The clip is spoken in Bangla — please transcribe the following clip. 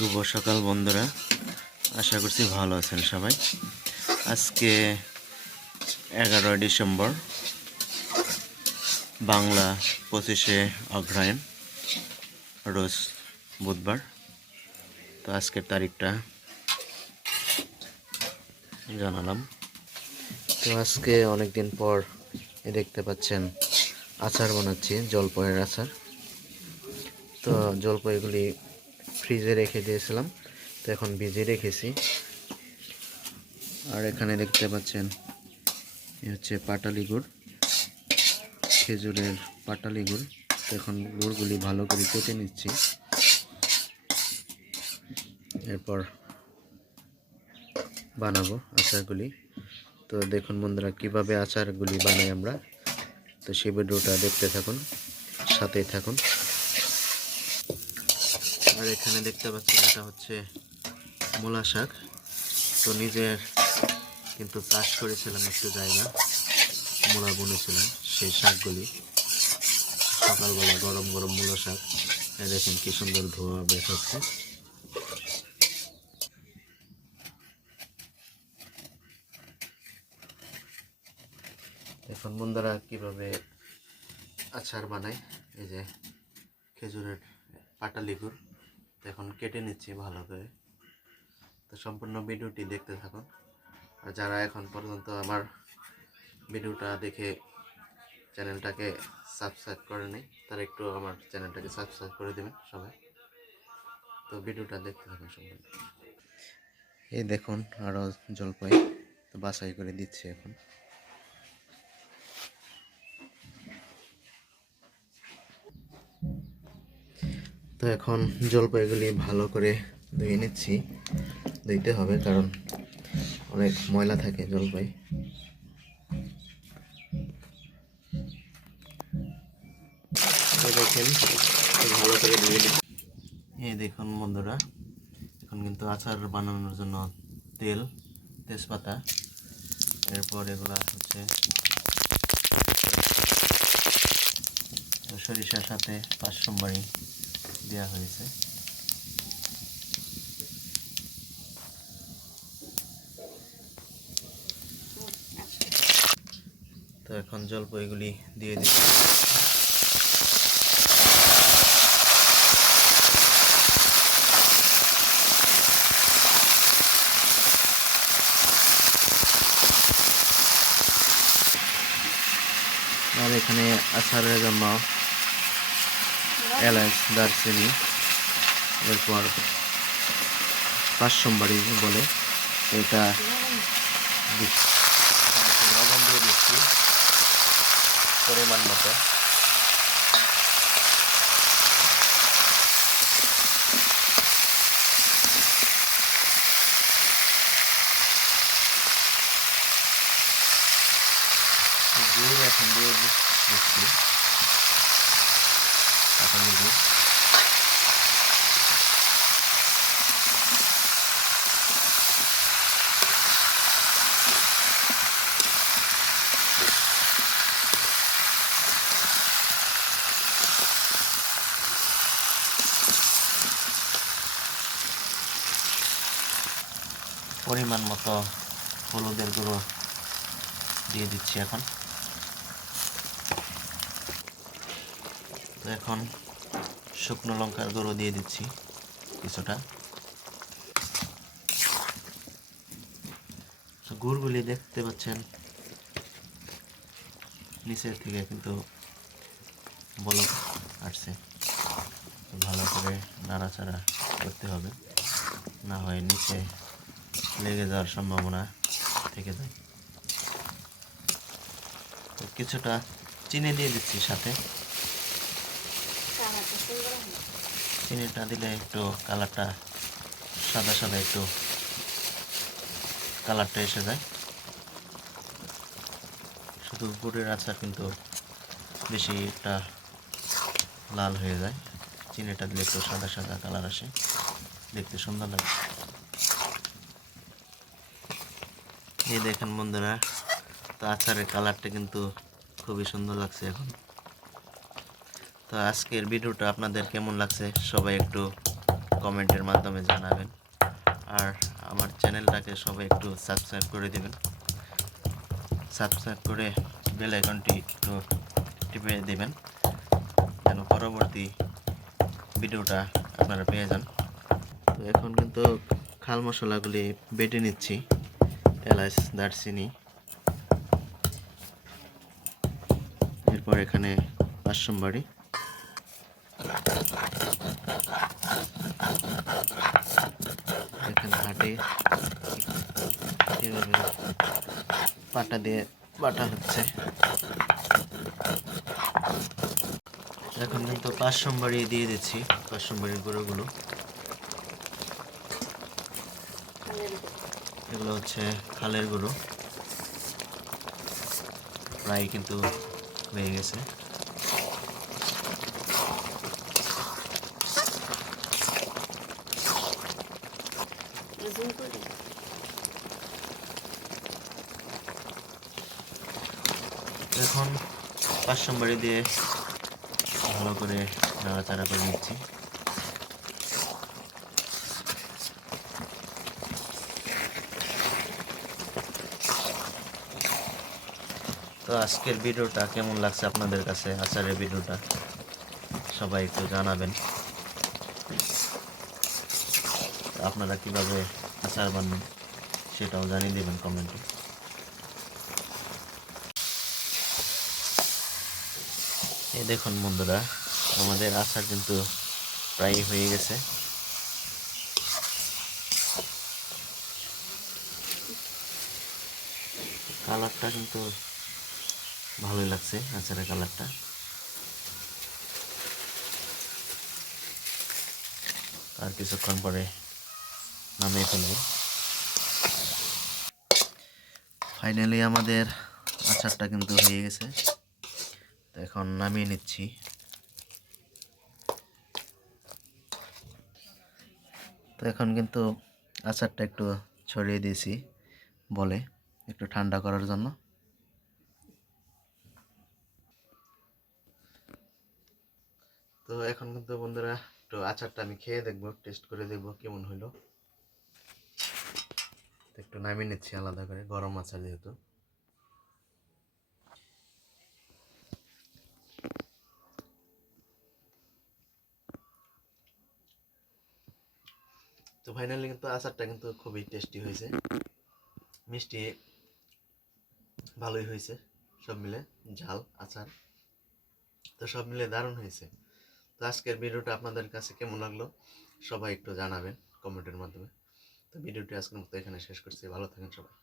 শুভ সকাল, বন্ধুরা। আশা করছি ভালো আছেন সবাই। আজকে এগারোই ডিসেম্বর, বাংলা পঁচিশে অগ্রহায়ণ, রোজ বুধবার। তো আজকের তারিখটা জানালাম। তো আজকে অনেক দিন পর দেখতে পাচ্ছেন আচার বানাচ্ছি জলপয়ের আচার। তো জলপাইগুলি ফ্রিজে রেখে দিয়েছিলাম। তো এখন ভিজে রেখেছি। আর এখানে দেখতে পাচ্ছেন, এ হচ্ছে পাটালি গুড়, খেজুরের পাটালি গুড়। তো এখন গুড়গুলি ভালো করে কেটে নিচ্ছি। এরপর বানাবো আচারগুলি। তো দেখুন বন্ধুরা, কীভাবে আচারগুলি বানাই আমরা। তো সেই ভিডিওটা দেখতে থাকুন, সাথেই থাকুন। আর এখানে দেখতে পাচ্ছেন এটা হচ্ছে মূলা শাক। তো নিজের কিন্তু চাষ করেছিলাম একটু জায়গা, মূলা বুনেছিলাম সেই শাকগুলি। সকালবেলা গরম গরম মূলা শাক। দেখেন কি সুন্দর ধোয়া বের হচ্ছে। এখন বন্ধুরা কীভাবে আচার বানায়? এই যে খেজুরের পাটালি গুড় তো এখন কেটে নিচ্ছি ভালো করে। তো সম্পূর্ণ ভিডিওটি দেখতে থাকুন। আর যারা এখন পর্যন্ত আমার ভিডিওটা দেখে চ্যানেলটাকে সাবস্ক্রাইব করেনি, তারা একটু আমার চ্যানেলটাকে সাবস্ক্রাইব করে দেবেন সবাই। তো ভিডিওটা দেখতে থাকুন সম্পূর্ণ। এই দেখুন আরও জলপাই তো বাছাই করে দিচ্ছি এখন। তো এখন জলপাইগুলি ভালো করে ধুয়ে নিচ্ছি। ধুইতে হবে কারণ অনেক ময়লা থাকে জলপাই। দেখেন ভালো করে ধুয়ে নিচ্ছি। এই দেখুন বন্ধুরা, এখন কিন্তু আচার বানানোর জন্য তেল, তেজপাতা, এরপর এগুলা হচ্ছে সরিষার সাথে পাঁচ সোমবারি দেওয়া হয়েছে। তো এখন জলপাইগুলি দিয়ে দিচ্ছি। আর এখানে আচারের জন্য এলাচ দারচিনি, এরপর পাঁচ সোমবারি বলে এটা লবণ দিয়ে দিচ্ছি, পরিমাণ মতো। গুড় এখন দিয়ে দিচ্ছি। পরিমাণ মতো হলুদের গুঁড়ো দিয়ে দিচ্ছি এখন। এখন শুকনো লঙ্কার গুঁড়ো দিয়ে দিচ্ছি কিছুটা। গুড়গুলি দেখতে পাচ্ছেন, নিচের থেকে কিন্তু বলক আসছে। ভালো করে নাড়াচাড়া করতে হবে, না হয় নিচে লেগে যাওয়ার সম্ভাবনা থেকে যায়। তো কিছুটা চিনি দিয়ে দিচ্ছি সাথে। চিনিটা দিলে একটু কালারটা সাদা সাদা একটু কালারটা এসে যায়। শুধু গুড়ের আচার কিন্তু বেশি একটা লাল হয়ে যায়। চিনিটা দিলে একটু সাদা সাদা কালার আসে। দেখতে সুন্দর লাগে। এই দেখেন বন্ধুরা, তো আচারের কালারটা কিন্তু খুবই সুন্দর লাগছে এখন। তো আজকের ভিডিওটা আপনাদের কেমন লাগছে সবাই একটু কমেন্টের মাধ্যমে জানাবেন। আর আমার চ্যানেলটাকে সবাই একটু সাবস্ক্রাইব করে দেবেন। সাবস্ক্রাইব করে বেল আইকনটি একটু টিপে দেবেন। যেন পরবর্তী ভিডিওটা আপনারা পেয়ে যান। তো এখন কিন্তু খাল মশলাগুলি বেটে নিচ্ছি। এলাচ, দারচিনি। এরপর এখানে পাঁচসোমবাড়ি এখানে হাটে এভাবে পাটা দিয়ে বাটা হচ্ছে। এখন কিন্তু পাঁচসোমবাড়ি দিয়ে দিচ্ছি পাঁচসোমবাড়ির গুঁড়োগুলো। এগুলো হচ্ছে খালের গুঁড়ো। প্রায় কিন্তু হয়ে গেছে। এখন পাঁচসোমবাড়ি দিয়ে ভালো করে নাড়াচাড়া করে নিচ্ছি। তো আজকের ভিডিওটা কেমন লাগছে আপনাদের কাছে? আচারের ভিডিওটা সবাই একটু জানাবেন। আপনারা কীভাবে আচার বানান সেটাও জানিয়ে দেবেন কমেন্টে। এই দেখুন বন্ধুরা, আমাদের আচার কিন্তু প্রায় হয়ে গেছে। কালারটা কিন্তু ভালোই লাগছে, আচারের কালারটা। আর কিছুক্ষণ পরে নামিয়ে ফেলব। ফাইনালি আমাদের আচারটা কিন্তু হয়ে গেছে। এখন নামিয়ে নিচ্ছি। তো এখন কিন্তু আচারটা একটু ছড়িয়ে দিয়েছি বলে, একটু ঠান্ডা করার জন্য। তো এখন কিন্তু বন্ধুরা একটু আচারটা আমি খেয়ে দেখব টেস্ট করে দেখব কেমন হইল। একটু নামিয়ে নিচ্ছি আলাদা করে, গরম আচার যেহেতু। তো ফাইনালি কিন্তু আচারটা কিন্তু খুবই টেস্টি হয়েছে। মিষ্টি ভালোই হয়েছে, সব মিলে ঝাল, আচার, তো সব মিলে দারুণ হয়েছে। তো আজকের ভিডিওটা আপনাদের কাছে কেমন লাগল সবাই একটু জানাবেন কমেন্টের মাধ্যমে। তো ভিডিওটি আজকের মতো এখানে শেষ করছি, ভালো থাকেন সবাই।